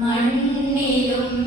മണ്ണിലും